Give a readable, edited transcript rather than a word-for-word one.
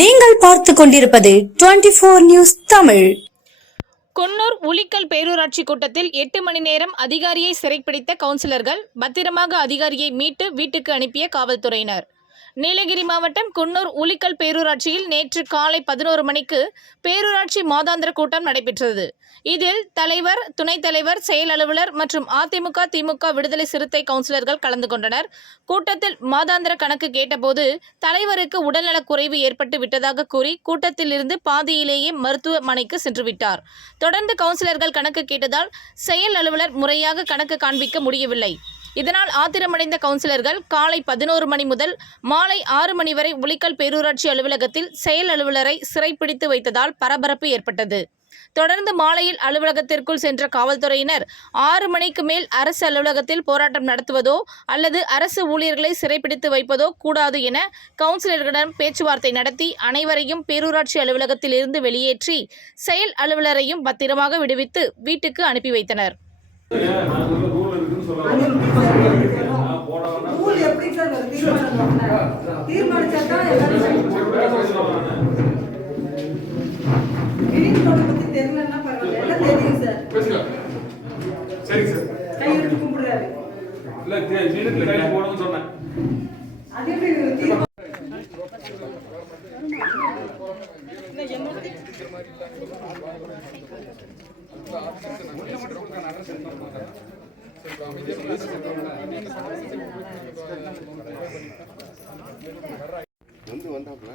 நீங்கள் பார்த்துக் கொண்டிருப்பது 24 நியூஸ் தமிழ். குன்னூர் உளிக்கல் பேரூராட்சி கூட்டத்தில் 8 மணி நேரம் அதிகாரியை சிறைப்பிடித்த கவுன்சிலர்கள், பத்திரமாக அதிகாரியை மீட்டு வீட்டுக்கு அனுப்பிய காவல்துறையினர். நீலகிரி மாவட்டம் குன்னூர் உளிக்கல் பேரூராட்சியில் நேற்று காலை 11 மணிக்கு பேரூராட்சி மாதாந்திர கூட்டம் நடைபெற்றது. இதில் தலைவர், துணைத் தலைவர், செயல் அலுவலர் மற்றும் அதிமுக, திமுக, விடுதலை சிறுத்தை கவுன்சிலர்கள் கலந்து கொண்டனர். கூட்டத்தில் மாதாந்திர கணக்கு கேட்டபோது தலைவருக்கு உடல்நலக் குறைவு ஏற்பட்டு விட்டதாக கூறி கூட்டத்தில் இருந்து பாதியிலேயே மருத்துவமனைக்கு சென்றுவிட்டார். தொடர்ந்து கவுன்சிலர்கள் கணக்கு கேட்டதால் செயல் அலுவலர் முறையாக கணக்கு காண்பிக்க முடியவில்லை. இதனால் ஆத்திரமடைந்த கவுன்சிலர்கள் காலை 11 மணி முதல் மாலை 6 மணி வரை உளிக்கல் பேரூராட்சி அலுவலகத்தில் செயல் அலுவலரை சிறைப்பிடித்து வைத்ததால் பரபரப்பு ஏற்பட்டது. தொடர்ந்து மாலையில் அலுவலகத்திற்குள் சென்ற காவல்துறையினர் 6 மணிக்கு மேல் அரசு அலுவலகத்தில் போராட்டம் நடத்துவதோ அல்லது அரசு ஊழியர்களை சிறைப்பிடித்து வைப்பதோ கூடாது என கவுன்சிலர்களிடம் பேச்சுவார்த்தை நடத்தி அனைவரையும் பேரூராட்சி அலுவலகத்தில் இருந்து வெளியேற்றி செயல் அலுவலரையும் பத்திரமாக விடுவித்து வீட்டுக்கு அனுப்பி வைத்தனர். வந்தாப்ல